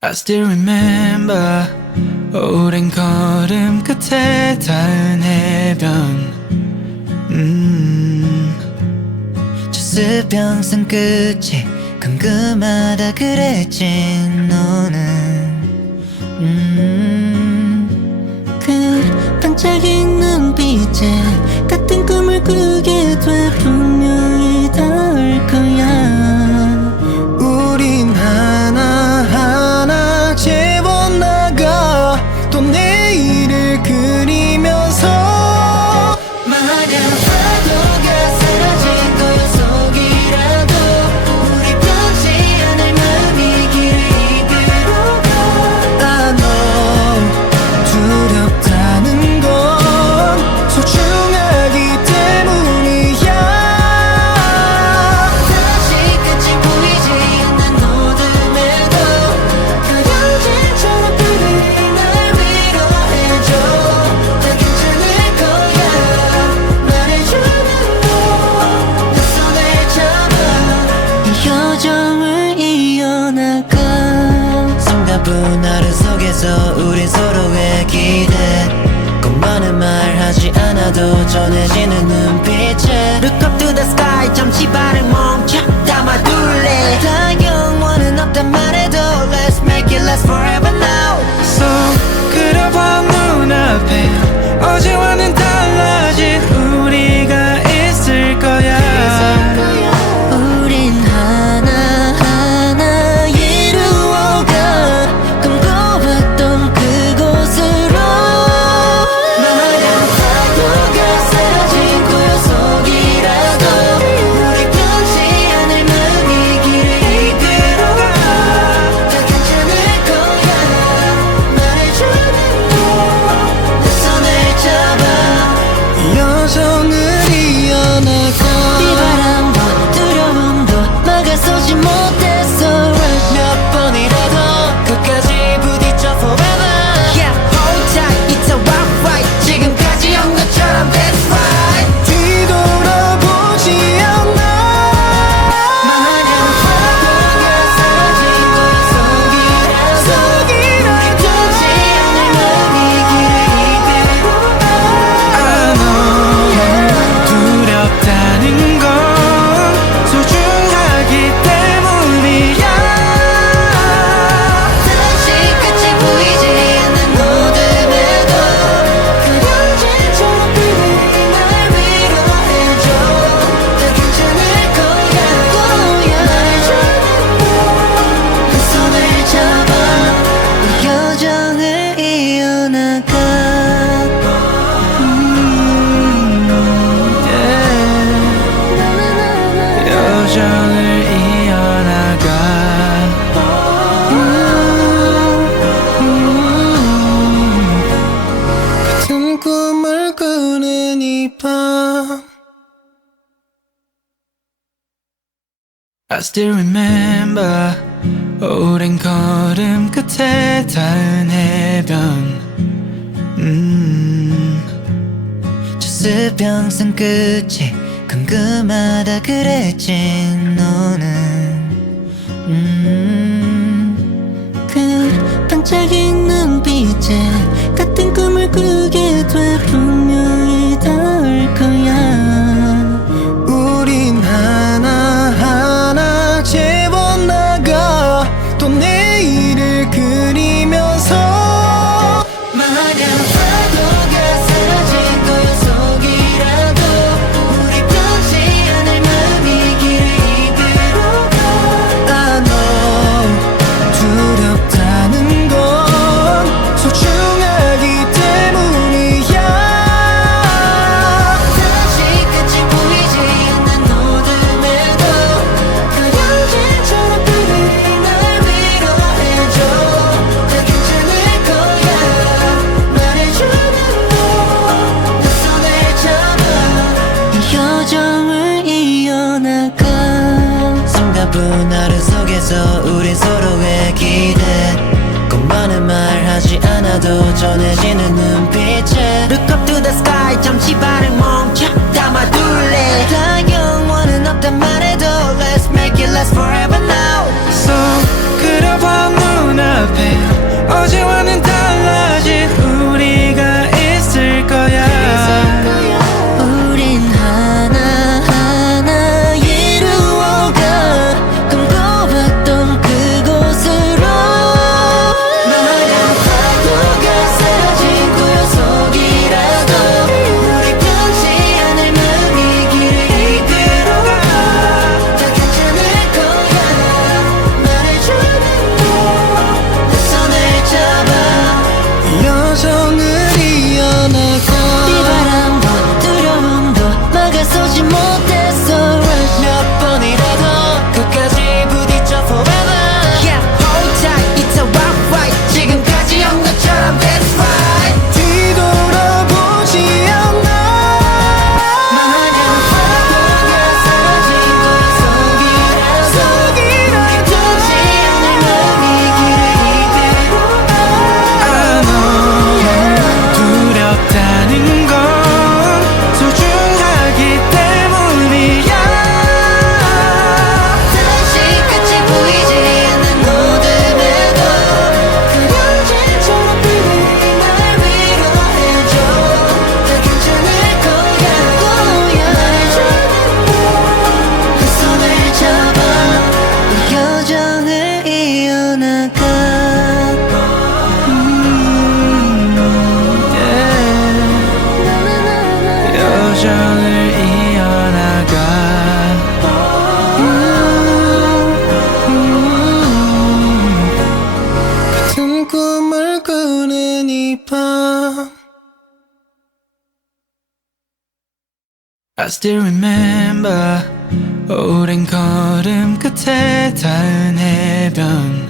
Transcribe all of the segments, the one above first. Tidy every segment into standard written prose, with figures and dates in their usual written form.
I still remember 오랜 걸음 끝에 닿은 해변 저 수평선 끝이 궁금하다 그랬지 너는 그 반짝인 눈빛에 같은 꿈을 꾸게 돼 분명히 닿을 거야. 우린 하나하나 재워나가 또 내일을 그리면서 마냥 파도가 사라진 거야 속이라도 우리 변치 않을 맘이 길을 이끌어가. I know 두렵다는 건 소중하기 때문이야. 다시 끝이 보이지 않는 어둠에도 그려진 초록빛이 날 위로해줘. 다 괜찮을 거야 말해주는 너 내 손을 잡아 이 여정을 이어나가. 숨가쁜 하루 속에서 우린 서로의 기대 꼭 많은 말 하지 않아도 전해지는 눈빛에 Look up to the sky 잠시 발을 멈춰 담아둘래. 다 영원은 없단 말해도 Let's make it last forever now. So 그려봐 눈앞에 어제와는 달라진 우리가 있을 거야. 우린 하나하나 이루어가 꿈꿔왔던 그곳으로. 마냥 파도가 사라진 고요 속이라도 우리 변치 않을 맘이 길을 이끌어가. 다 괜찮을 거야 말해주는 너 내 손을 잡아 이 여정을 이어나가. 비바람도 두려움도 막아서지 못했어. 몇 번이라도 끝까지 부딪혀 forever. Yeah, hold tight, it's a rough fight. 지금까지 한 것처럼 that's right. 뒤돌아보지 않아. 마냥 파도가 사라진 거야 속이라도 우리 변치 않을 맘이 길을 이끌어가. I know 두렵다는 건 소중하기 때문이야. 다시 끝이 보이지 않는 어둠에도 그려진 초록빛이 날 위로해줘. 다 괜찮을 거야 말해주는 너 내 손을 잡아 이 여정을 이어나가. 여정을 이어나가. 같은 꿈을 꾸는 이 밤. I still remember 오랜 걸음 끝에 닿은 해변 저 수평선 끝이 궁금하다 그랬지 너는 그 반짝인 눈빛에 같은 꿈을 꾸게 돼 분명히 닿을 거야. 우린 하나하나 재워나가 또 내일을 그리면서 마냥 파도가 사라진 거야 속이라도 우리 변치 않을 맘이 길을 이끌어가. I know 두렵다는 건 소중하기 때문이야. 다시 끝이 보이지 않는 어둠에도 그려진 초록빛이 날 위로해줘. 다 괜찮을 거야 말해주는 너 내 손을 잡아 이 여정을 이어나가. 숨가쁜 하루 속에서 우린 서로의 기대 꼭 많은 말 하지 않아도 전해지는 눈빛에 Look up to the sky 잠시 발을 멈춰 담아둘래. 다 영원은 없단 말해도 Let's make it last forever now. So 그려봐 눈앞에 이 밤 I still remember 오랜 걸음 끝에 닿은 해변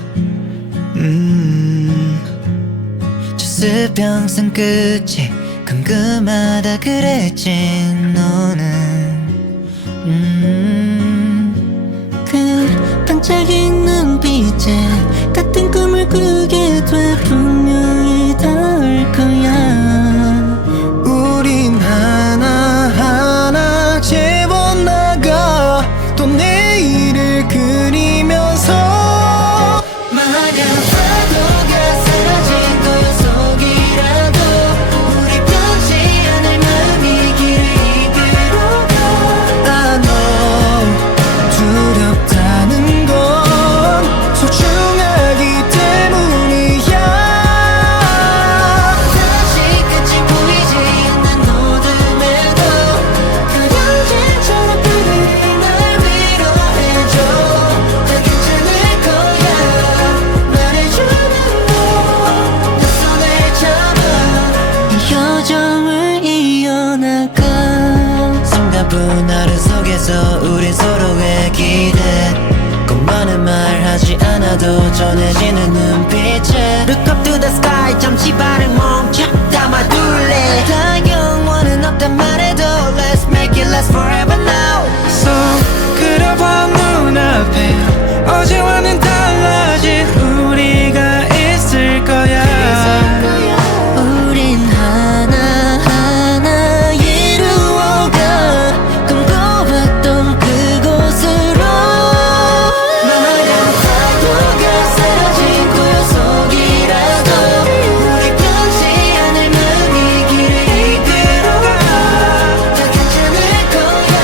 수평선 끝이 궁금하다 그랬지 너는 그 반짝인 눈빛에 같은 꿈을 꾸게 돼 분명히 닿을 거야 우린 하나하나 재워나가 또 내일을 그리면서 만약 파도가 사라진 거야 속이라도 우리 변치 않을 마음이 길을 이끌어가 I know 두렵다는 건 소중하기 때문이야 다시 끝이 보이지 않는 어둠에도 그려진처럼 그들이 날 위로해줘 다 괜찮을 거야 말해주는 너내 손을 잡아 이 여정을 이어나가 숨가쁜 하루 속에서 우린 서로의 기대 꼭 많은 말 하지 않아도 전해지는 눈빛에 Look up to the sky 잠시 발을 멈춰 담아둘래 다 영원은 없단 말해도 Let's make it last forever now So 그려봐 눈앞에 어제와는 달라진 우리가 있을 거야 우린 하나하나 이루어가 꿈꿔왔던 그곳으로 만약 파도가 사라진 고요 속이라도 우리 변치 않을 마음이 길을 이끌어가 다 괜찮을 거야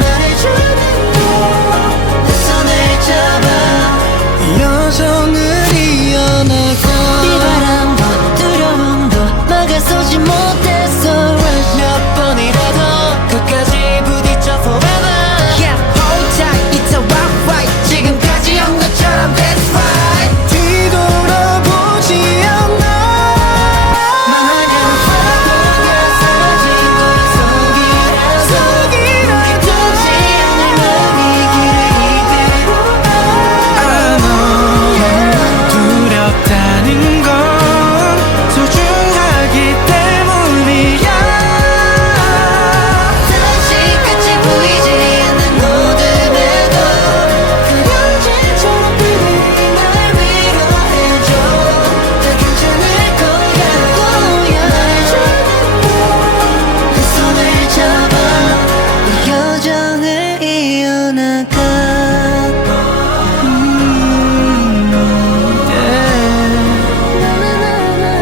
말해주는 너내 손을 잡아 여정을 이어나가 비바람도 두려움도 막아서지 못했어 Rush 몇 번이라도 끝까지 부딪혀 forever Yeah, hold tight, it's a rock ride 지금까지 온 것처럼 that's right 뒤돌아보지 않아 만약 파도가 사라진 거야 속이라도 우리 변치 않을 마음이 길을 이끌어가 I know 두렵다는 건 소중하기 때문이야 다시 끝이 보이지 않는 어둠에도 그려진처럼 그들이 날 위로해줘 다 괜찮을 거야 말해주는 너내 손을 잡아 이 여정을 이어나가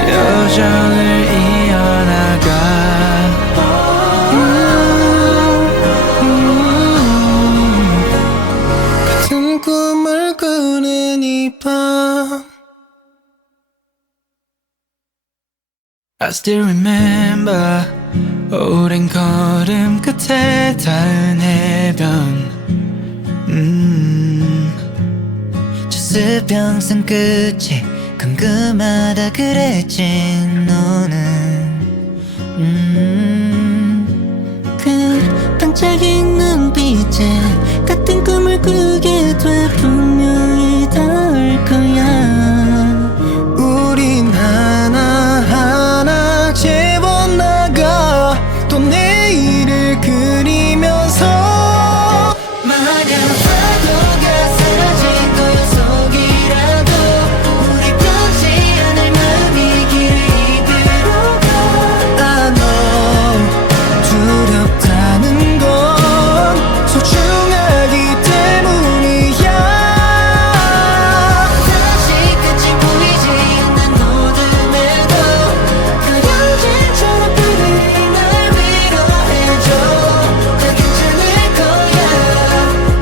여정을 이어나가 같은 꿈을 꾸는 이 밤 I still remember 오랜 걸음 끝에 닿은 해변 수평선 끝이 궁금하다 그랬지 너는 그 반짝인 눈빛에 같은 꿈을 꾸게 돼 분명히 닿을 거야 우린 하나하나 재워나가 또 내일을 그리면서 만약 파도가 사라진 거야 속이라도 우리 변치 않을 마음이 길을 이끌어가 I know 두렵다는 건 소중하기 때문이야 다시 끝이 보이지 않는 어둠에도 그려진처럼 그들이 날 위로해줘 다 괜찮을 거야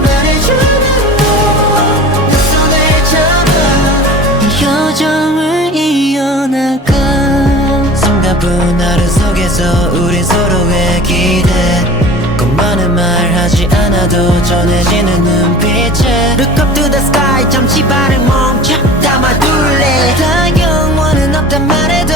말해주는 너내 손을 잡아 이 여정을 이어나가 숨가쁜 하루 속에서 우린 서로의 기대 꼭 많은 말 하지 않아도 전해지는 눈빛에 Look up to the sky 잠시 발을 멈춰 담아둘래 다 영원은 없단 말해도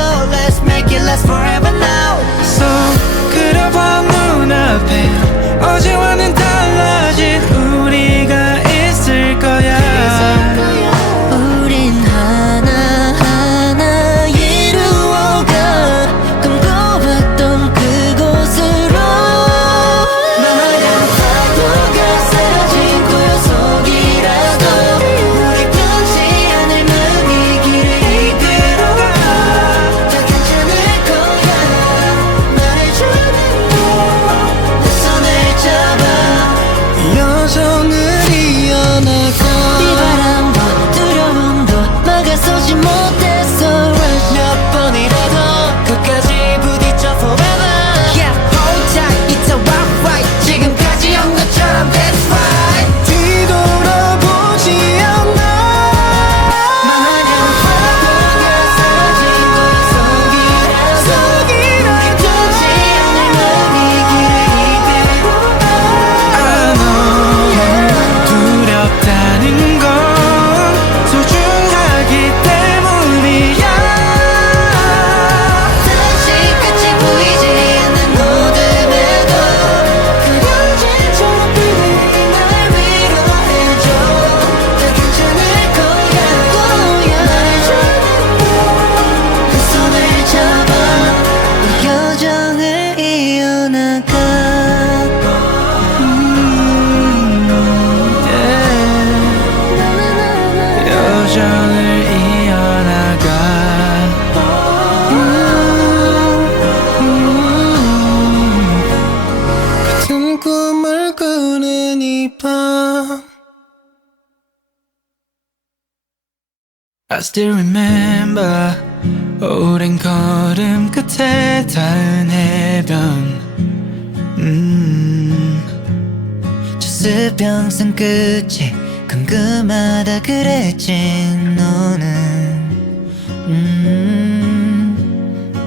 I still remember 오랜 걸음 끝에 닿은 해변 저 수평선 끝이 궁금하다 그랬지 너는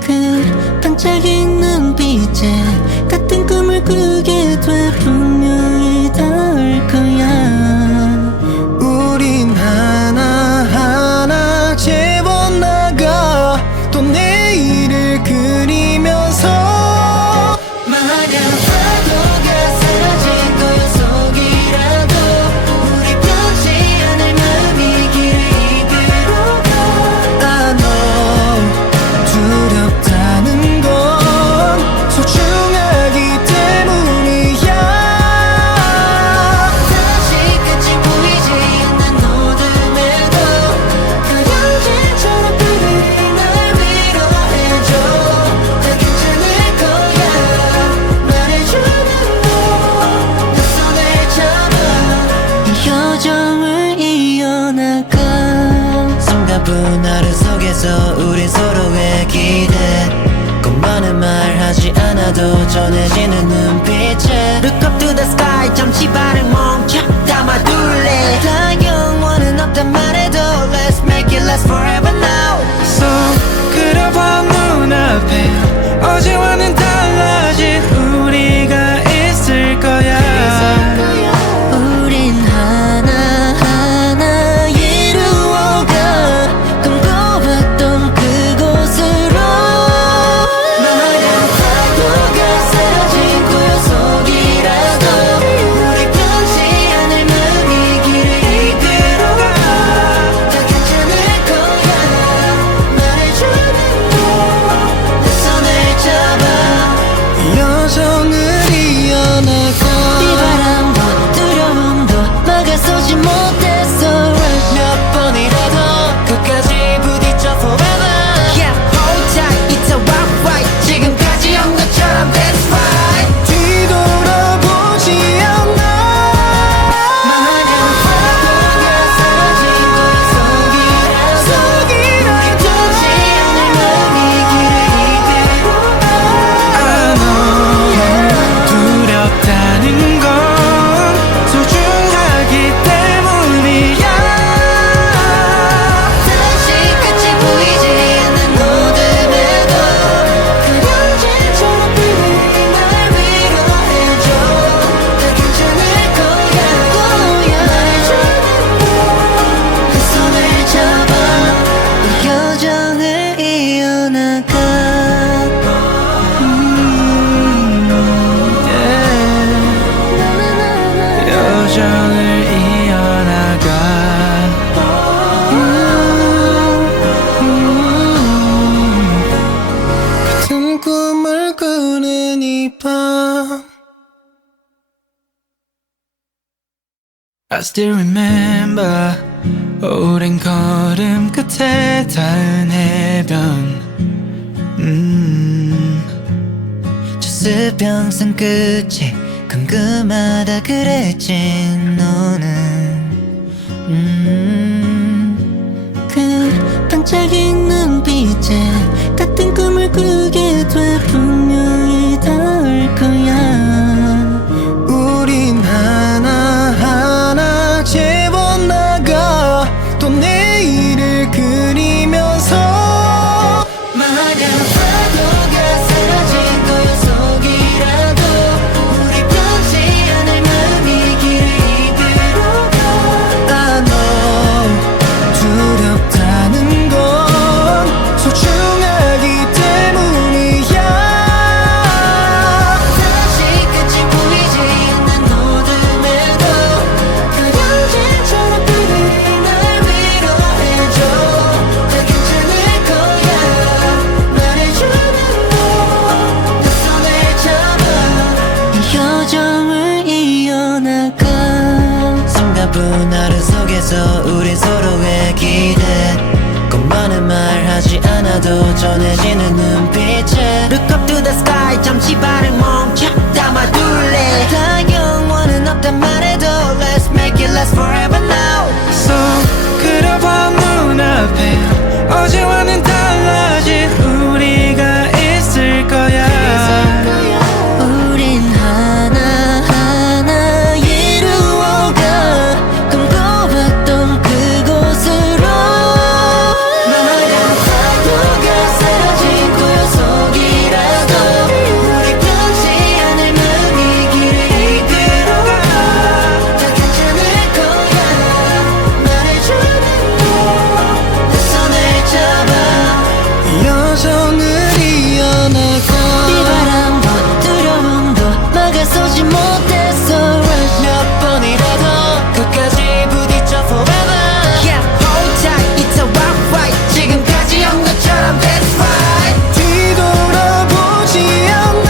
그 반짝인 눈빛에 같은 꿈을 꾸게 돼 분명히 닿을 거야 우린 하나하나 재워나가 또 내일을 그리면서 만약 파도가 사라진 그 속이라도 우리 변치 않을 마음이 길을 이끌어가 I know 두렵다는 건 소중하기 때문이야 다시 끝이 보이지 않는 어둠에도 그려진 초록빛이 날 위로해줘 다 괜찮을 거야 말해주는 너내 손을 잡아 이 여정을 이어나가 숨가쁜 하루 속에서 우린 서로의 기대 꼭 많은 말 하지 않아도 전해지는 눈빛에 Look up to the sky 잠시 발을 멈춰 담아둘래 다 영원은 없단 말해도 Let's make it last forever now So 그려봐 눈앞에 어제와는 달라진 우리가 있을 거야 우린 하나하나 이루어가 꿈꿔봤던 그곳으로 만약 파도가 사라진 고요 속이라도 우리 변치 않을 마음이 길을 이끌어가 다 괜찮을 거야 말해주는 너내 손을 잡아 여정을 이어나가 비바람도 두려움도 막아서지 못했어 몇 번이라도 끝까지 부딪혀 forever Yeah, hold tight, it's a rock fight 지금까지 온 것처럼 that's right 뒤돌아보지 않아 만약 파도가 사라진 거야 속이라도 우리 변치 않을 마음이 길을 이끌어가 I know 두렵다는 건 소중하기 때문이야 다시 끝이 보이지 않는 어둠에도 그려진 초록빛이 날 위로해줘 다 괜찮을 거야 말해주는 너내 손을 잡아 이 여정을 이어나가 여정을 이어나가 같은 꿈을 꾸는 이 밤 I still remember 오랜 걸음 끝에 닿은 해변 저 수평선 끝이 궁금하다 그랬지 너는 그 반짝인 눈빛에 같은 꿈을 꾸게 돼 분명히 닿을 거야 우린 하나하나 재워나가 또 내일을 그리면서 만약 파도가 사라진 거요 속이라도 우리 변치 않을 마음이 길을 이끌어가 I know 두렵다는 건 소중하기 때문이야 다시 끝이 보이지 않는 어둠에도 그려진 초록빛이 날 위로해줘 다 괜찮을 거야 말해주는 너내 손을 잡아 이 여정을 이어나가 숨가쁜 하루 속에서 우린 서로의 기대 꼭 많은 말 하지 않아도 전해지는 눈빛에 Look up to the sky 잠시 발을 멈춰 담아둘래 다 영원은 없단 말해도 Let's make it last forever now So 그려봐 눈앞에 눈앞에 어제와는 달라진 우리가 있을 거야. 우린 하나하나 이루어가 꿈꿔왔던 그곳으로. 마냥 파도가 사라진 고요 속이라도 우리 변치 않을 마음이 길을 이끌어가. 다 괜찮을 거야 말해주는 너. 내 손을 잡아 여정을 이어나가. 비바람도 두려움도 막아서지 못했어. Rush 몇 번이라도 끝까지 부딪혀 forever. Yeah, hold tight, it's a rough fight. 지금까지 온 것처럼 that's right. 뒤돌아보지 않아.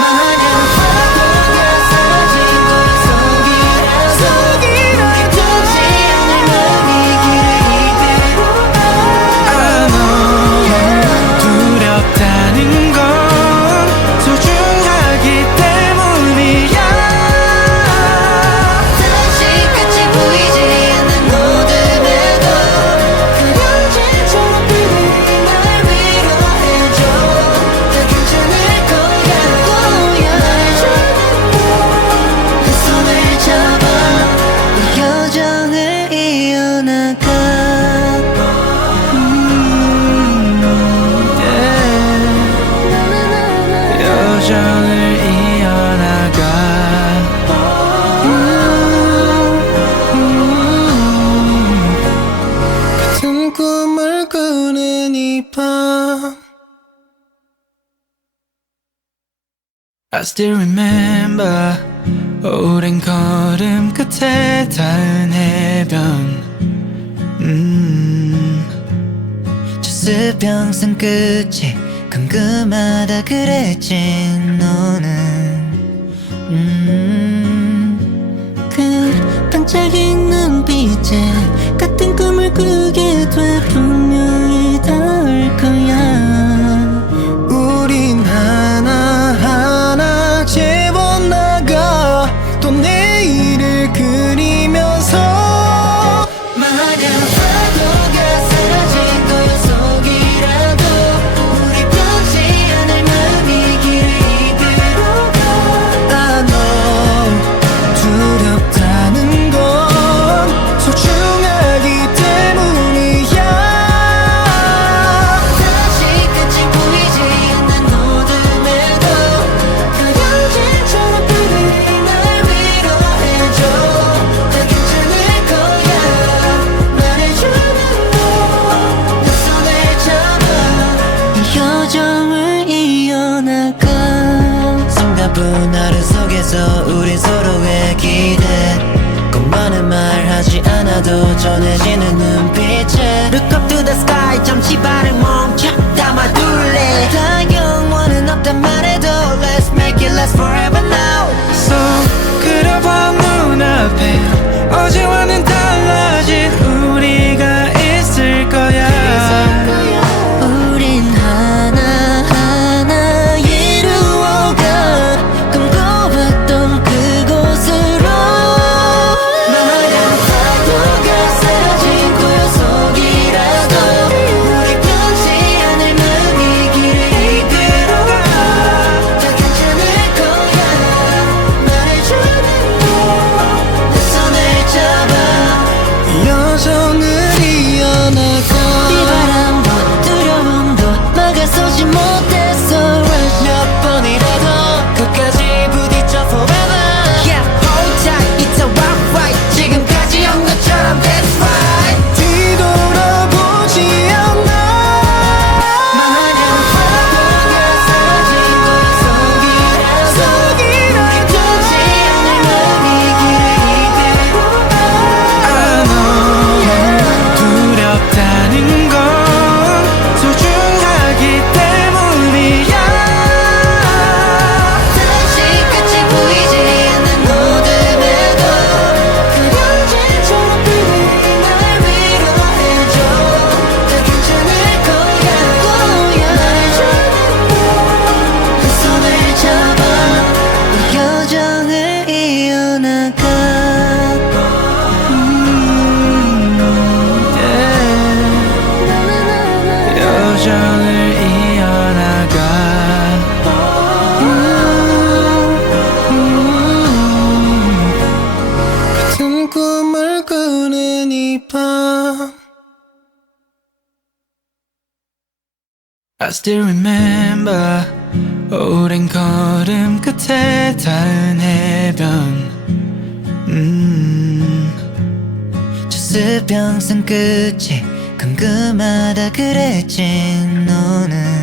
마냥 파도가 사라진 고요 속이라도 우리 변치 않을 마음이 길을 이끌어가. 두렵다는 건 소중하기 때문이야. 다시 끝이 보이지 않는 어둠에도 그려진처럼 빛이 날 위로해줘. 다 괜찮을 거야 말해주는 너. 내 손을 잡아 이 여정을 이어나가. 여정을 이어나가. 같은 꿈을 꾸는 이 밤. I still remember 오랜 걸음 끝에 닿은 해변. 저 수평선 끝이 궁금하다 그랬지 너는. 그 반짝인 눈빛에 같은 꿈을 꾸게 돼 분명히 닿을 거야. 우린 하나하나 재워나가 또 내일을 그리면서. 마냥 파도가 사라진 고요 속이라도 우리 변치 않을 마음이 길을 이끌어가. I know 두렵다는 건 소중하기 때문이야. 다시 끝이 보이지 않는 어둠에도 그려진처럼 빛이 날 위로해줘. 다 괜찮을 거야 말해주는 너. 내 손을 잡아 이 여정을 이어나가. 숨가쁜 하루 속에서 우린 서로의 기대 꼭 많은 말 하지 않아도 전해지는 눈빛에 Look up to the sky 잠시 발을 멈춰 담아둘래. 다 영원은 없단 말해도 Let's make it last forever now. So 그려봐 눈앞에 어제와는 달라진 우리가 있을 거야. 우린 하나하나 이루어가 꿈꿔왔던 그곳으로. 마냥 파도가 사라진 고요 속이라도 우리 변치 I still remember 오랜 걸음 끝에 닿은 해변 저 수평선 끝이 궁금하다 그랬지 너는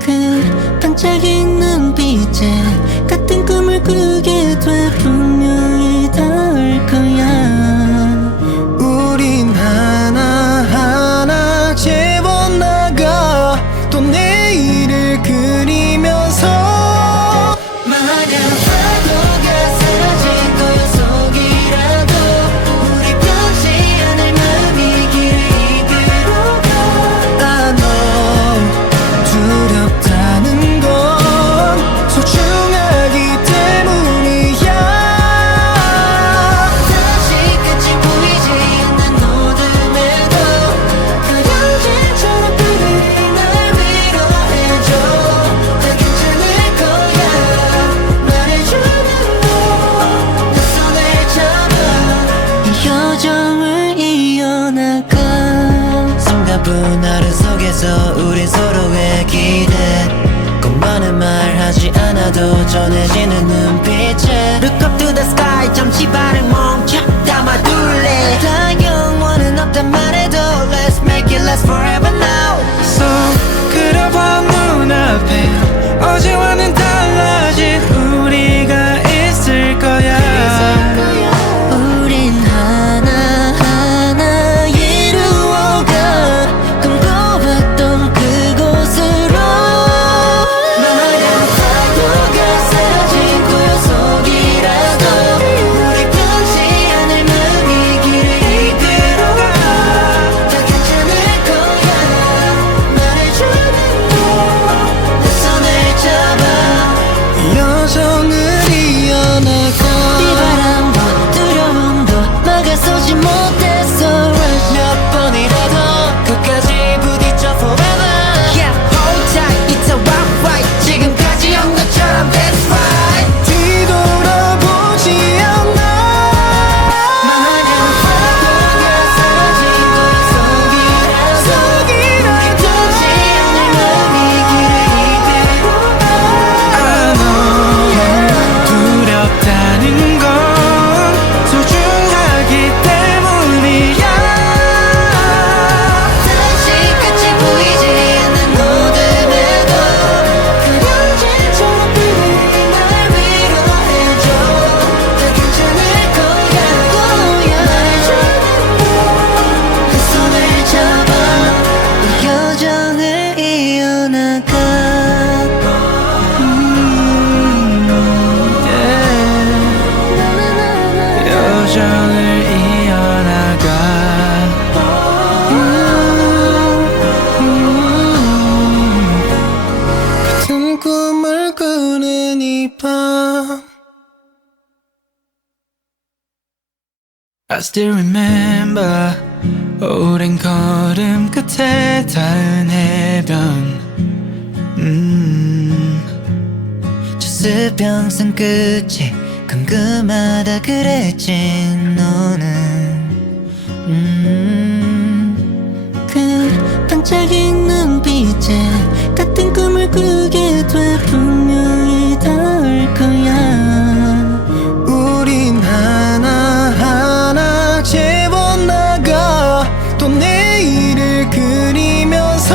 그 반짝인 눈빛에 같은 꿈을 꾸게 돼 분명히 닿을 거야 우린 하나하나 채워나가 또 내일을 그리면서 만약 파도가 사라진 거야 속이라도 우리 변치 않을 마음이 길을 이끌어가 I know 두렵다는 건 소중하기 때문이야 다시 끝이 보이지 않는 어둠에도 그려진처럼 그들이 날 위로해줘 다 괜찮을 거야 말해주는 너내 손을 잡아 이 여정을 이어나가 숨가쁜 하루 속에서 우린 서로의 기대 꼭 많은 말 하지 않아도 전해지는 눈빛에 Look up to the sky 잠시 발을 멈춰 담아둘래 다 영원은 없단 말해도 Let's make it last forever now So 그려봐 눈앞에 어제와는 달라진 우리가 있을 거야 우린 하나하나 이루어가 꿈꿔왔던 그곳으로 만약 파도가 사라진 고요 속이라도 우리 변치 않을 마음이 길을 이끌어가 다 괜찮을 거야 말해주는 너내 손을 잡아 여정을 이어나가 비바람도 두려움도 막아서지 못했어 몇 번이라도 끝까지 부딪혀 forever Yeah, hold tight, it's a rock fight 지금까지 온 것처럼 that's right 뒤돌아보지 않아 만약 파도가 사라진 거야 속이라도 우리 변치 않을 마음이 길을 이끌어가 I know 두렵다는 건 소중하기 때문이야 다시 끝이 보이지 않는 어둠에도 그려진처럼 그들이 날 위로해줘 다 괜찮을 거야 말해주는 너내 손을 잡아 이 여정을 이어나가 여정을 이어나가 같은 꿈을 꾸는 이 밤 I still remember 오랜 걸음 끝에 닿은 해변 저 수평선 끝이 궁금하다 그랬지 너는 그 반짝인 눈빛에 같은 꿈을 꾸게 돼 분명히 닿을 거야 우린 하나하나 채워나가 또 내일을 그리면서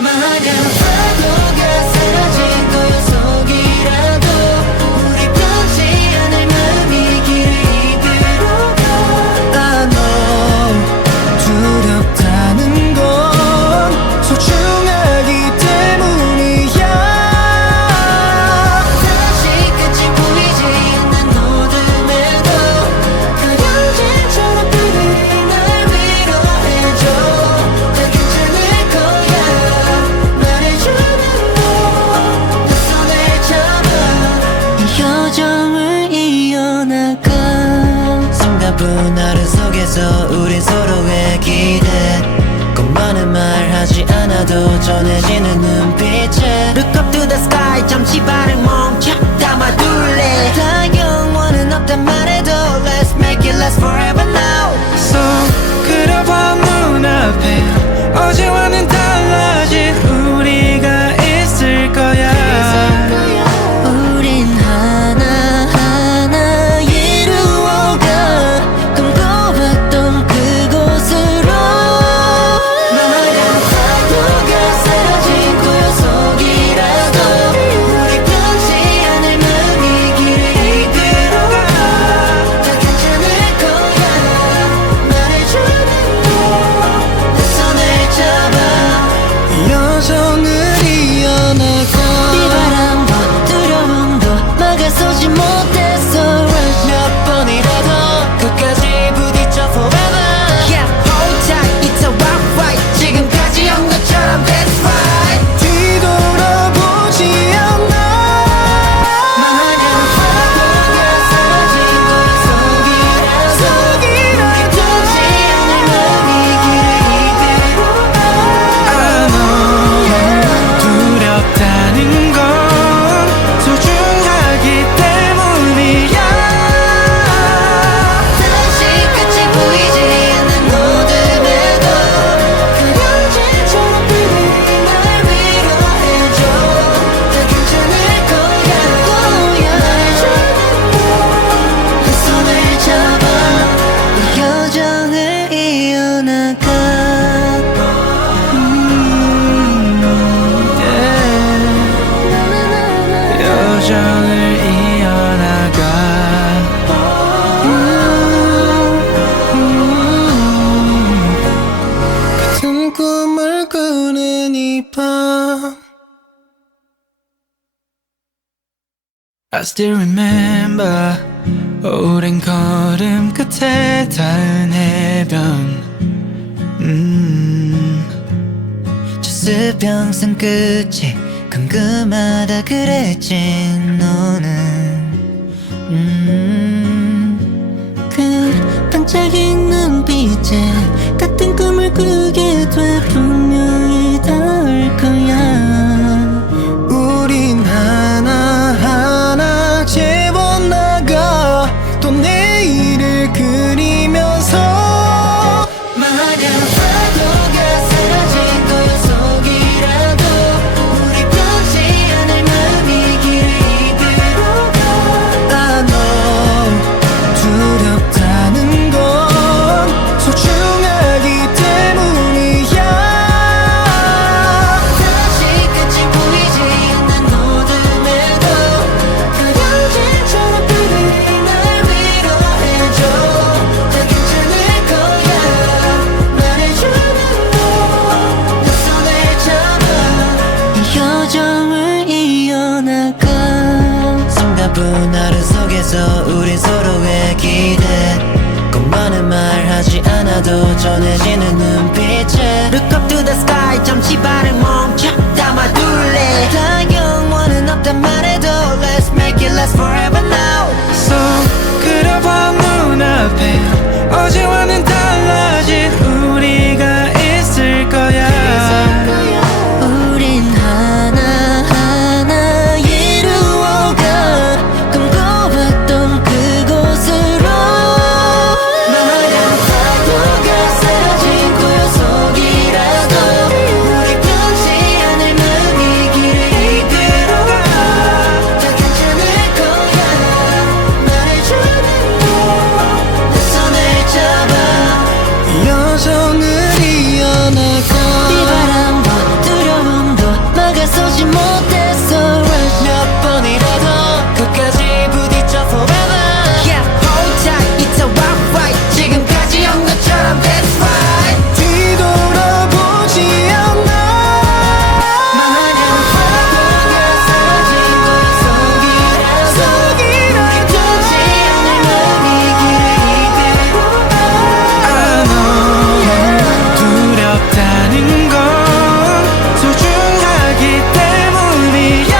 만약 파도가 사라진 거야 속이라도 우리 변치 않을 마음이 길을 이끌어가 I know 두렵다는 건 소중하기 때문이야 다시 끝이 보이지 않는 어둠에도 그려진처럼 그들이 날 위로해줘 다 괜찮을 거야 말해주는 너내 손을 잡아 이 여정을 이어나가 숨가쁜 하루 속에서 우린 서로의 기대 꼭 많은 말 하지 않아도 전해지는 눈빛에 Look up to the sky 잠시 발을 멈춰 담아둘래 다 영원은 없단 말해도 Let's make it last forever now So 그려봐 눈앞에 I still remember 오랜 걸음 끝에 닿은 해변 저 수평선 끝이 궁금하다 그랬지 너는 그 반짝인 눈빛에 같은 꿈을 꾸게 돼 분명히 닿을 거야 우린 하나하나 재워나가 또 내일을 그리면서 만약 파도가 사라진 거야 속이라도 우리 변치 않을 마음이 길을 이끌어가 아 너 두렵다는 건 소중하기 때문이야 다시 끝이 보이지 않는 어둠에도 그려진처럼 그리 날 위로해줘 다 괜찮을 거야 말해주는 너내 손을 잡아 이 여정을 이어나가 숨가쁜 하루 속에서 우린 서로의 기대 꼭 많은 말 하지 않아도 전해지는 눈빛에 Look up to the sky 잠시 발을 멈춰 담아둘래 다 영원은 없단 말해도 Let's make it last forever now So 그려봐 눈앞에 어제와는 달라진 우리가 있을 거야 우린 하나하나 이루어가 꿈꿔왔던 그곳으로 만약 파도가 사라진 고요 속이라도 우리 변치 않을 마음이 길을 이끌어가 다 괜찮을 거야 말해주는 너내 손을 잡아 여정을 이어나가 비바람도 두려움도 막아서지 못했어 Rush 몇 번이라도 끝까지 부딪혀 forever Yeah, hold tight, it's a rock fight 지금까지 한 것처럼 that's right 뒤돌아보지 않아 만약 파도가 사라진 걸 속이라도 우리 변치 않을 마음이 길을 이끌어가 아 너 두렵다는 건 소중하기 때문이야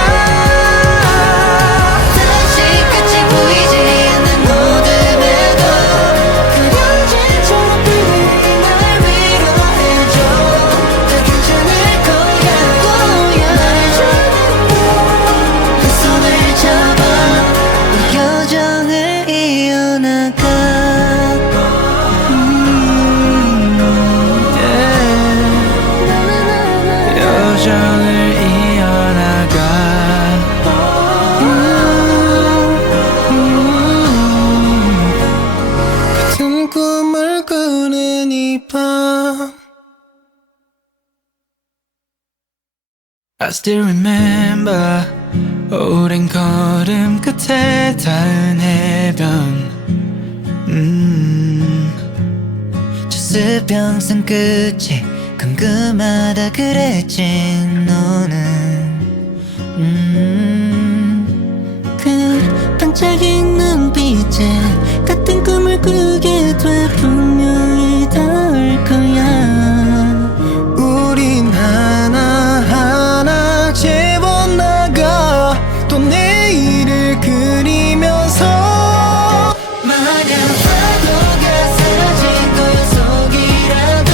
다시 끝이 보이지 않는 어둠에도 그려진처럼 그리 날 위로해줘 다 괜찮을 거야 말해주는 너내 손을 잡아 이 여정을 이어나가 여정을 이어나가 같은 꿈을 꾸는 이 밤 I still remember 오랜 걸음 끝에 닿은 해변 저 수평선 끝이 궁금하다 그랬지 너는 그 반짝인 눈빛에 같은 꿈을 꾸게 돼 분명히 닿을 거야 우린 하나하나 재워나가 또 내일을 그리면서 만약 파도가 사라진 거요 속이라도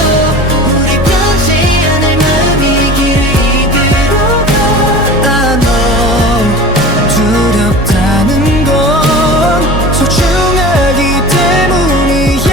우리 변치 않을 마음이 길을 이끌어가 아 너 두렵다는 건 소중하기 때문이야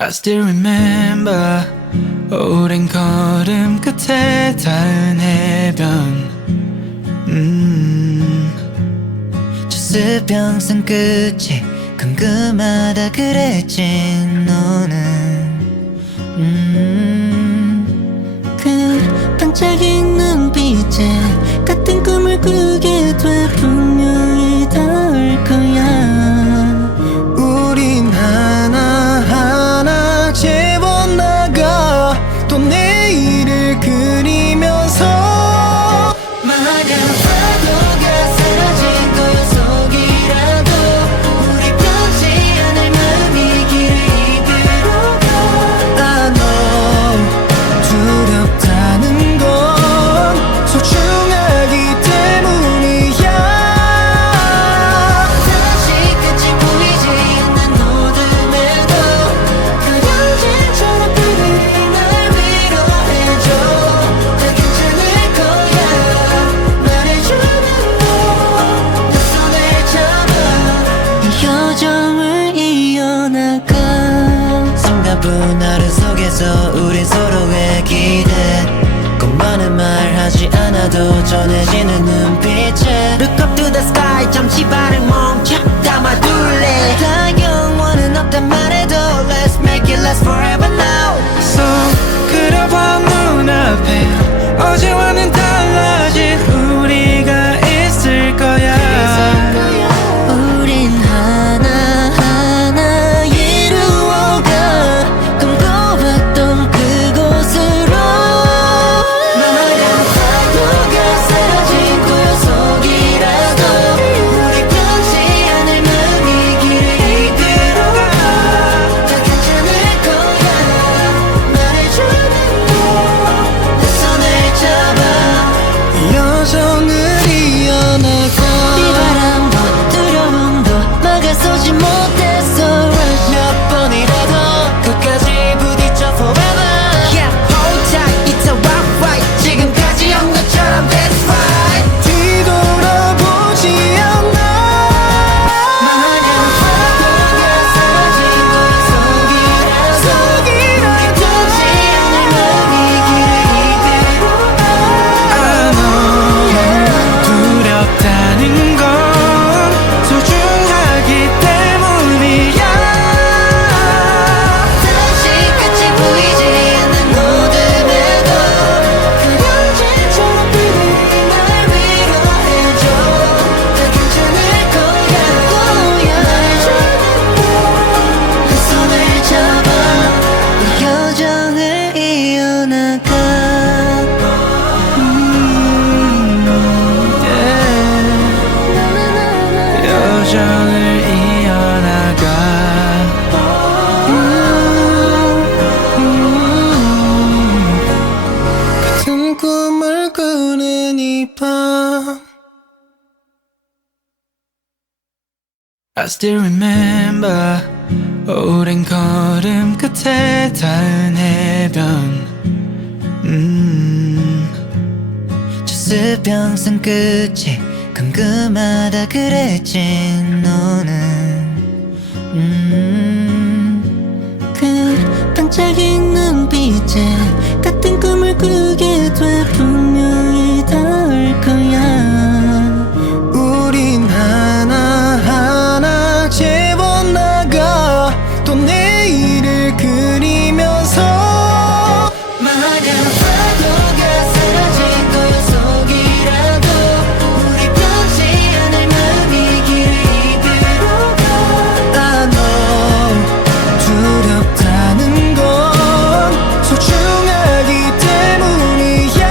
I still remember 오랜 걸음 끝에 닿은 해변 저 수평선 끝이 궁금하다 그랬지 너는 그 반짝인 눈빛에 같은 꿈을 꾸게 돼 분명히 닿을 거야 우린 하나하나 재워나가 또 내일을 그리면서 마냥 파도가 사라진 거야 속이라도 우리 변치 않을 마음이 길을 이끌어가 I know 두렵다는 건 소중하기 때문이야 다시 끝이 보이지 않는 어둠에도 그려진처럼 그들이 날 위로해줘 다 괜찮을 거야 말해주는 너내 손을 잡아 이 여정을 이어나가 숨가쁜 하루 속에서 우린 서로의 기대 꼭 많은 말 하지 않아도 전해지는 눈빛에 Look up to the sky 잠시 발을 멈춰 담아둘래 다 영원은 없단 말해도 Let's make it last forever now So 그려봐 눈앞에 어제와는 달라진 우리가 있을 거야 우린 하나하나 이루어가 꿈꿔왔던 그곳으로 마냥 파도가 사라진 고요 속이라도 우리 변치 않을 마음이 길을 이끌어가 다 괜찮을 거야 말해주는 너내 손을 잡아 여정을 이어나가 비바람도 두려움도 막아서지 못했어 몇 번이라도 끝까지 부딪혀 forever Yeah, hold tight, it's a rock fight 지금까지 온 것처럼 that's right 뒤돌아보지 않아 마냥 파도가 사라진 거야 속이라도 우리 변치 않을 마음이 길을 이끌어가 I know 두렵다는 건 소중하기 때문이야 다시 끝이 보이지 않는 어둠에도 그려진처럼 그들이 날 위로해줘 다 괜찮을 거야 말해주는 너내 손을 잡아 이 여정을 이어나가 여정을 이어나가 같은 꿈을 꾸는 이 밤 I still remember 오랜 걸음 끝에 닿은 해변 저 수평선 끝이 궁금하다 그랬지 너는 그 반짝인 눈빛에 같은 꿈을 꾸게 돼 분명히 닿을 거야 우린 하나하나 재워나가 또 내일을 그리면서 마냥 파도가 사라진 거야 속이라도 우리 변치 않을 마음이 길을 이끌어가 I know 두렵다는 건 소중하기 때문이야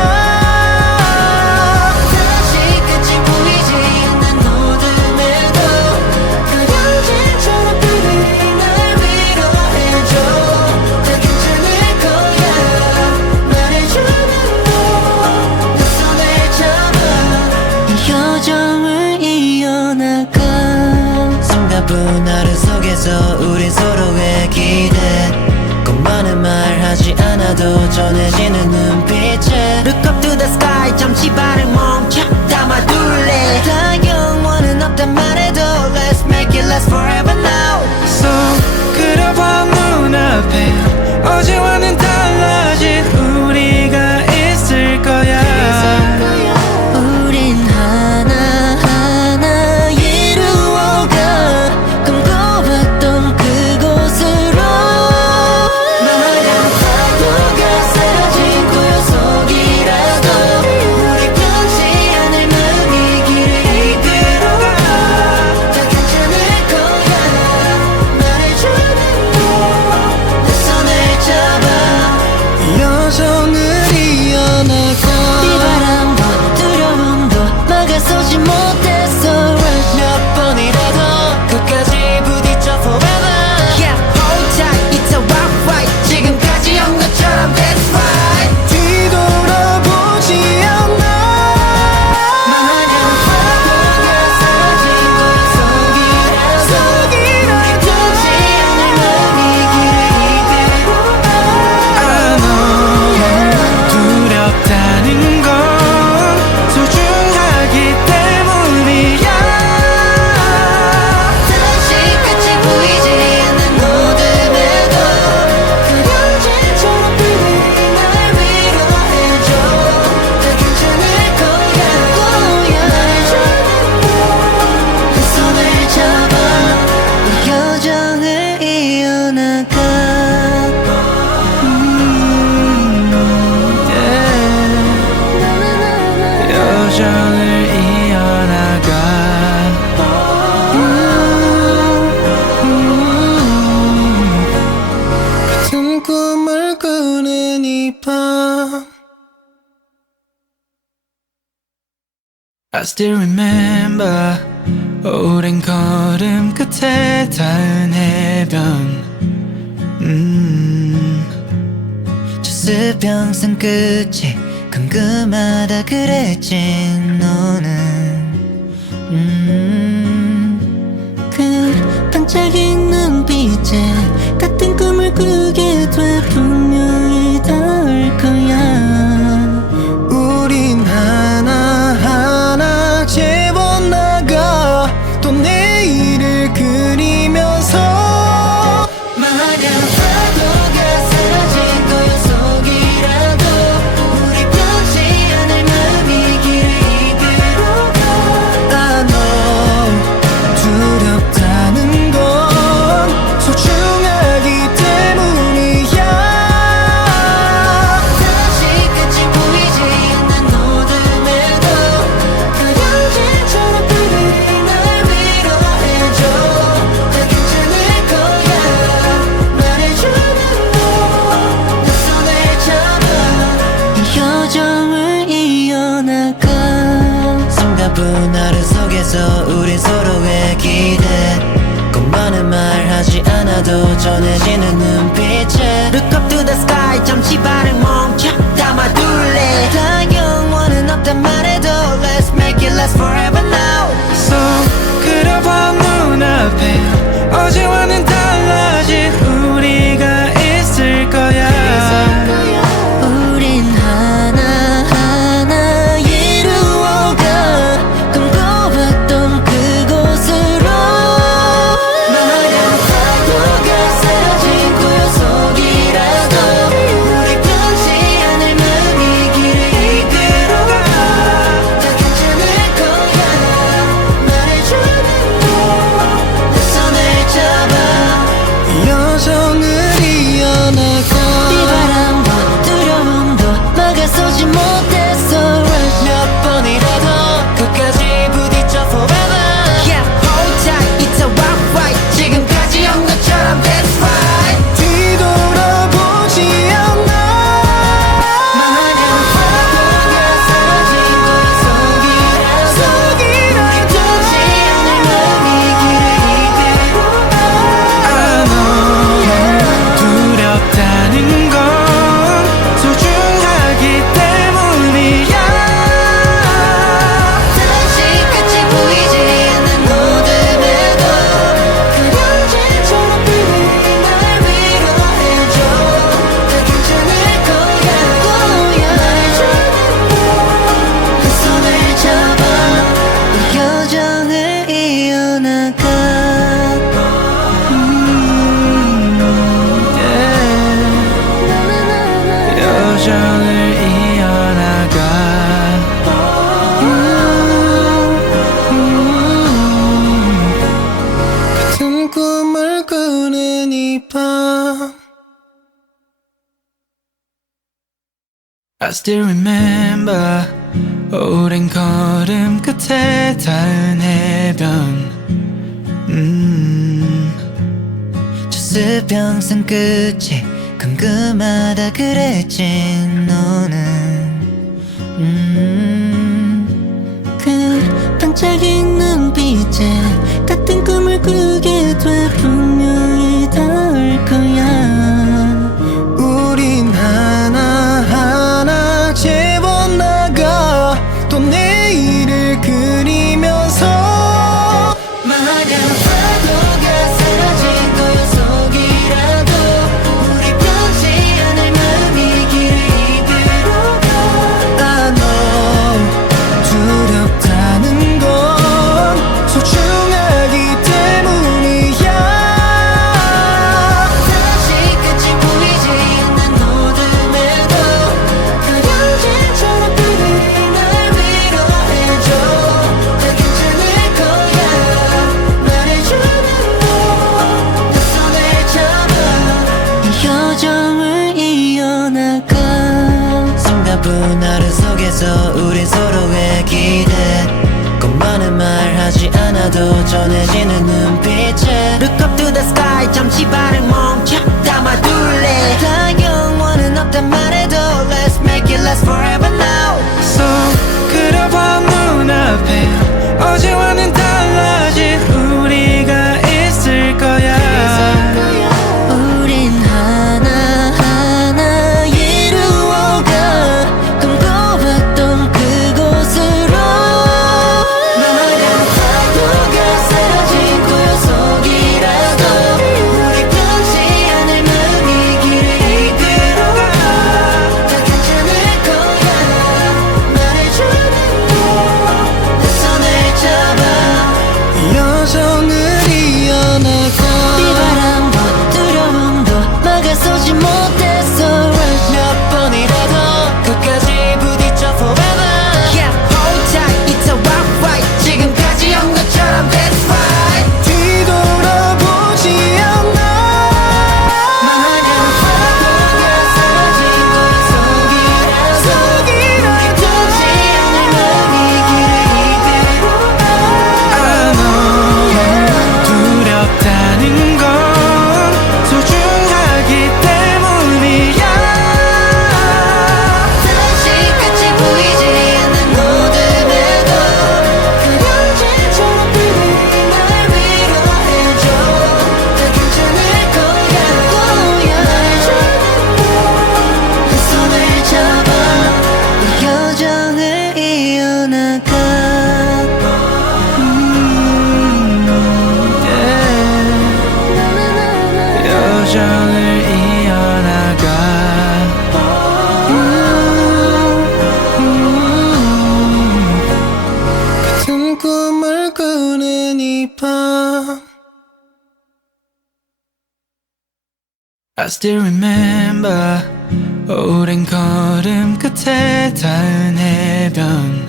I still remember 오랜 걸음 끝에 닿은 해변 저 수평선 끝이 궁금하다 그랬지 너는 그 반짝인 눈빛에 같은 꿈을 꾸게 돼 분명히 닿을 거야 우린 하나하나 재워나가 또 내일을 그리면서 만약 파도가 사라진 거야 속이라도 우리 변치 않을 마음이 길을 이끌어가 I know 두렵다는 건 소중하기 때문이야 다시 끝이 보이지 않는 어둠에도 그려진처럼 그들이 날 위로해줘 다 괜찮을 거야 말해주는 너내 손을 잡아 이 여정을 이어나가 숨가쁜 하루 속에서 우리 서로의 기대 꼭 많은 말 하지 않아도 전해지는 눈빛에 Look up to the sky 잠시 발을 멈춰 담아둘래 다 영원은 없단 말해도 Let's make it last forever now So 그려봐 눈앞에 어제와는 달라진 우리가 있을 거야 우린 하나하나 이루어가 꿈꿔왔던 그곳으로 만약 파도가 사라진 고요 속이라도 우리 변치 않을 마음이 길을 이끌어가 다 괜찮을 거야 말해주는 너내 손을 잡아 여정을 이어나가 비바람도 두려움도 막아서지 못했어 몇 번이라도 끝까지 부딪혀 forever Yeah, hold tight, it's a rock fight 지금까지 온 것처럼 that's right 뒤돌아보지 않아 만약 파도가 사라진 거야 속이라도 우리 변치 않을 마음이 길을 이끌어가 I know 두렵다는 건 소중하기 때문이야 다시 끝이 보이지 않는 어둠에도 그려진처럼 그들이 날 위로해줘 다 괜찮을 거야 말해주는 너내 손을 잡아 이 여정을 이어나가 여정을 이어나가 같은 꿈을 꾸는 이 밤 I still remember 오랜 걸음 끝에 닿은 해변 저 수평선 끝이 궁금하다 그랬지 너는 그 반짝인 눈빛에 같은 꿈을 꾸게 돼 분명히 닿을 거야 우린 하나하나 재워나가 또 내일을 그리면서 만약 파도가 사라진 거야 속이라도 우리 변치 않을 마음이 길을 이끌어가 I know 두렵다는 건 소중하기 때문이야 다시 끝이 보이지 않는 어둠에도 그려진처럼 그들이 날 위로해줘 다 괜찮을 거야 말해주는 너내 손을 잡아 이 여정을 이어나가 숨가쁜 하루 속에서 우리 서로의 기대 꼭 많은 말 하지 않아도 전해지는 눈빛에 Look up to the sky 잠시 발을 멈춰 담아둘래 다 영원은 없단 말해도 Let's make it last forever now So 그려봐 눈앞에 막아서지 못했어 몇 번이라도 끝까지 부딪혀 forever Yeah, hold tight, it's a rock fight 지금까지 온 것처럼 that's right 뒤돌아보지 않아 만약 파도가 사라진 거야 속이라도 끝없이 않을 맘이 길을 이끌어가 두렵다는 건 소중하기 때문이야 다시 끝이 보이지 않는 어둠에도 그려진처럼 baby 날 위로해줘 다 괜찮을 거야 날 주는 그 손을 잡아 이 여정을 이어나가 여정을 이어나가 같은 꿈을 꾸는 이 밤 I still remember 오랜 걸음 끝에 닿은 해변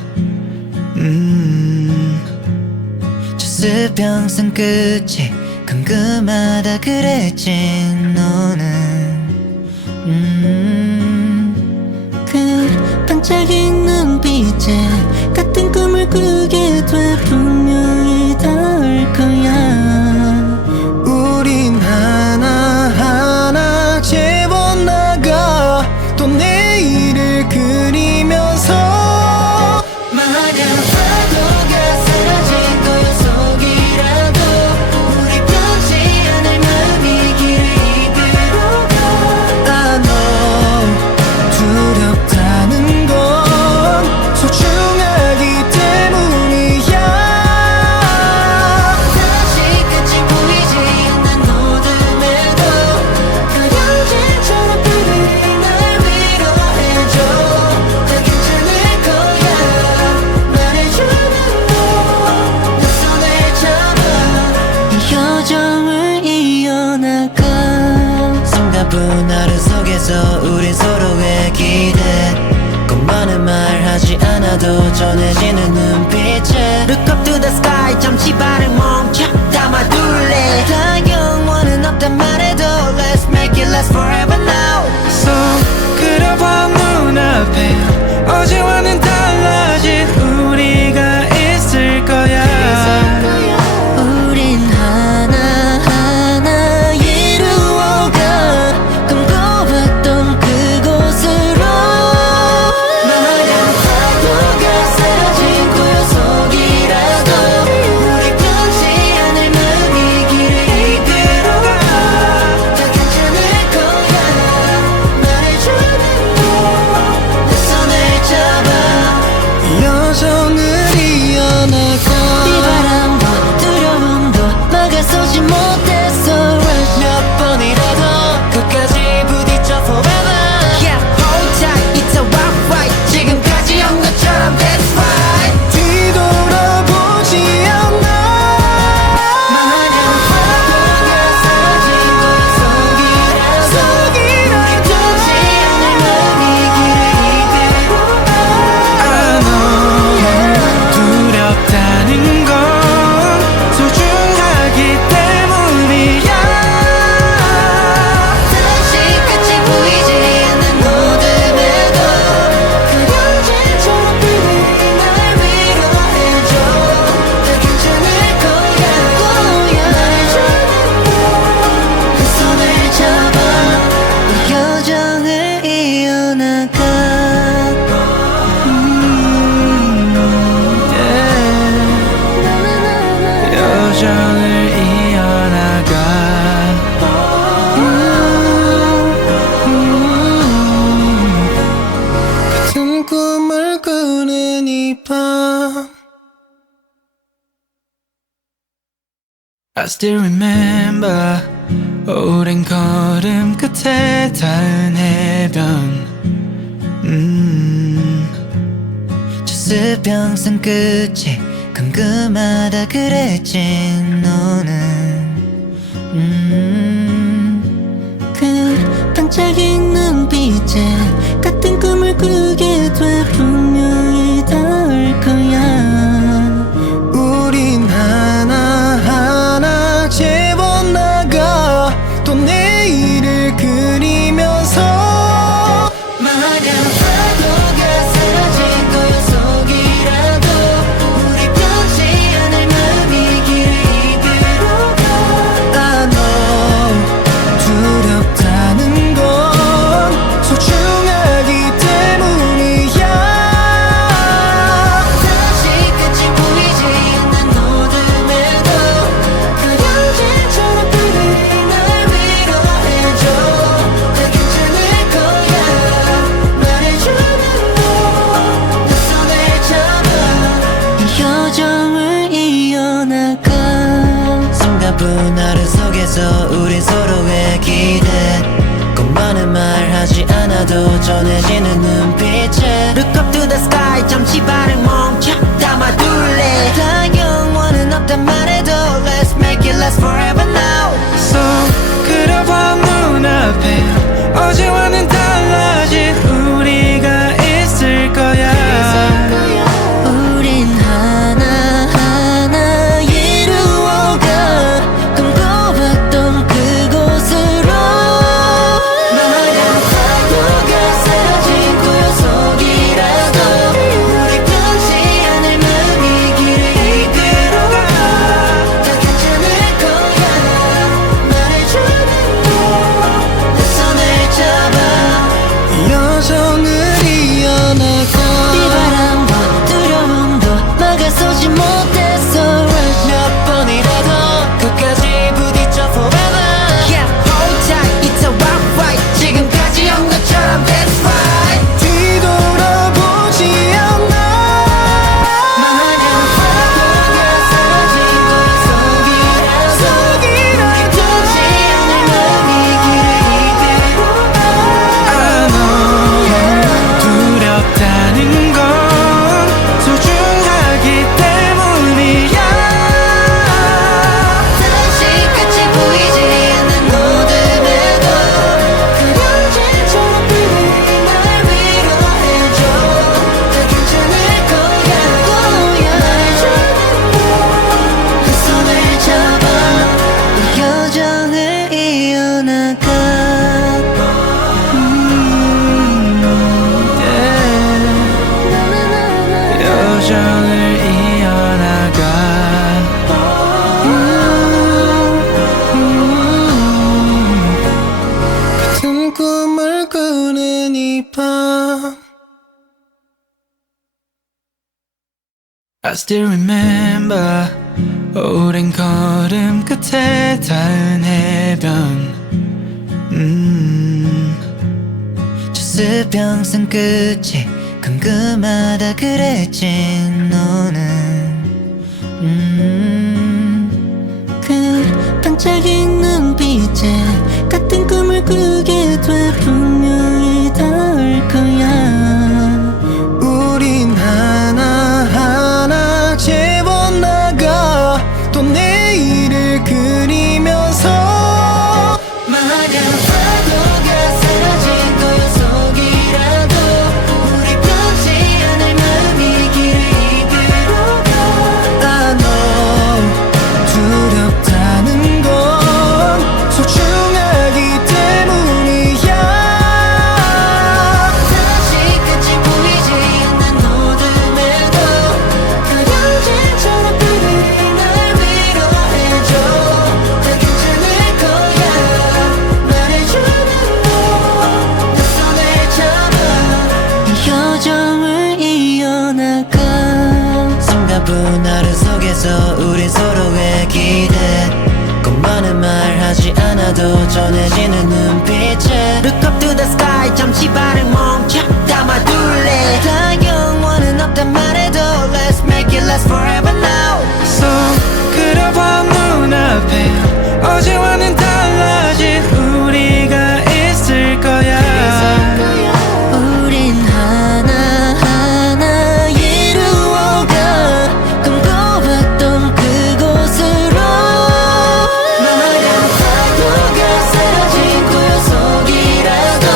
저 수평선 끝이 궁금하다 그랬지 너는 그 반짝인 눈빛에 같은 꿈을 꾸게 돼 분명히 닿을 거야 우린 하나하나 재워나가 또 내일을 그리면서 만약 파도가 사라진 거야 속이라도 우리 변치 않을 맘이 길을 이끌어가 I know 두렵다는 건 소중하기 때문이야 다시 끝이 보이지 않는 어둠에도 그려진처럼 baby 날 위로해줘 다 괜찮을 거야 말해주는 너내 손을 잡아 이 여정을 이어나가 숨가쁜 하루 속에서 우린 서로의 기대 꼭 많은 말 하지 않아도 전해지는 눈빛에 Look up to the sky 잠시 발을 멈춰 담아둘래 다 영원은 없단 말해도 Let's make it last forever now So 그려봐 눈앞에 어제와는 달라진 우리가 있을 거야 우린 하나하나 이루어가 꿈꿔왔던 그곳으로 만약 파도가 사라진 거야 속이라도 우리 변치 않을 맘이 길을 이끌어가 다 괜찮을 거야 말해주는 너내 손을 잡아 여정을 이어나가 비바람도 두려움도 막아서지 못했어 몇 번이라도 끝까지 부딪혀 forever Yeah, hold tight, it's a rock fight 지금까지 온 것처럼 that's right 뒤돌아보지 않아 만약 파도가 사라진 거야 속이라도 우리 변치 않을 맘이 길을 이끌어가 I know 두렵다는 건 소중하기 때문이야 다시 끝이 보이지 않는 어둠에도 그려진처럼 baby 날 위로해줘 다 괜찮을 거야 날 주는 너그 손을 잡아 이 여정을 이어나가 여정을 이어나가 같은 꿈을 꾸는 이 밤 I still remember 오랜 걸음 끝에 닿은 해변 저 수평선 끝이 궁금하다 그랬지 너는 그 반짝 눈빛에 같은 꿈을 꾸게 돼 분명히 닿을 거야. 우린 하나하나 재워나가 또 내일을 그리면서 만약 파도가 사라진 그 속이라도 우리 변치 않을 마음이 길을 이끌어가. 아, 너 두렵다는 건 소중하기 때문이야. 다시 끝이 보이지 않는 어둠에도 그려진처럼 그들이 날 위로해줘. 다 괜찮을 거야 말해주는 너. 내 손을 잡아 이 여정을 이어나가. 순간뿐 하루 속에서 우리 서로의 기대 꼭 많은 말 하지 않아도 전해지는 눈빛에 Look up to the sky 잠시 발을 멈춰 담아둘래. 다 영원은 없단 말해도 Let's make it last forever now. So 그려봐 눈앞에 어제와는 달라진 우리가 있을 거야. 우린 하나하나 이루어가 꿈꿔왔던 그곳으로. 만약 파도가 사라진 고요 속이라도 우리 변치 않을 마음이 길을 이끌어가. 다 괜찮을 거야 말해주는 너. 내 손을 잡아 여정을 이어나가 비바람도 두려움도 막아서지 못했어. 몇 번이라도 끝까지 부딪혀 forever. Yeah, hold tight, it's a rock fight. 지금까지 온 것처럼 that's right. 뒤돌아보지 않아. 만약 파도가 사라진 그 속이라도 우리 변치 않을 마음이 길을 이끌어가. 아, 너 두렵다는 건 소중하기 때문이야. 다시 끝이 보이지 않는 어둠에도 그려진처럼 그들이 날 위로해줘. 다 괜찮을 거야 말해주는 너. 그 손을 잡아 이 여정을 이어나가. 여정을 이어나가. 같은 꿈을 꾸는 이 밤 I still remember 오랜 걸음 끝에 닿은 해변. 저 수평선 끝이 궁금하다 그랬지 너는. 그 반짝인 눈빛에 같은 꿈을 꾸게 돼 분명히 닿을 거야. 우린 하나하나 재워나가 또 내일을 그리면서 만약 파도가 사라진 고요 속이라도 우리 변치 않을 마음이 길을 이끌어가. 아, 너 두렵다는 건 소중하기 때문이야. 다시 끝이 보이지 않는 어둠에도 그려진처럼 그들이 날 위로해줘. 다 괜찮을 거야 말해주는 너. 내 손을 잡아 이 여정을 이어나가. 순간뿐 하루 속에서 우리 서로의 기대 꼭 많은 말 하지 않아도 전해지는 눈빛에 Look up to the sky 잠시 발을 멈춰 담아둘래. 다 영원은 없단 말해도 Let's make it last forever now. So 그려봐 눈앞에 어제와는 달라진 우리가 있을 거야. 우린 하나하나 이루어가 꿈꿔왔던 그곳으로. 만약 파도가 사라진 고요 속이라도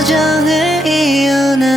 여정을 이어나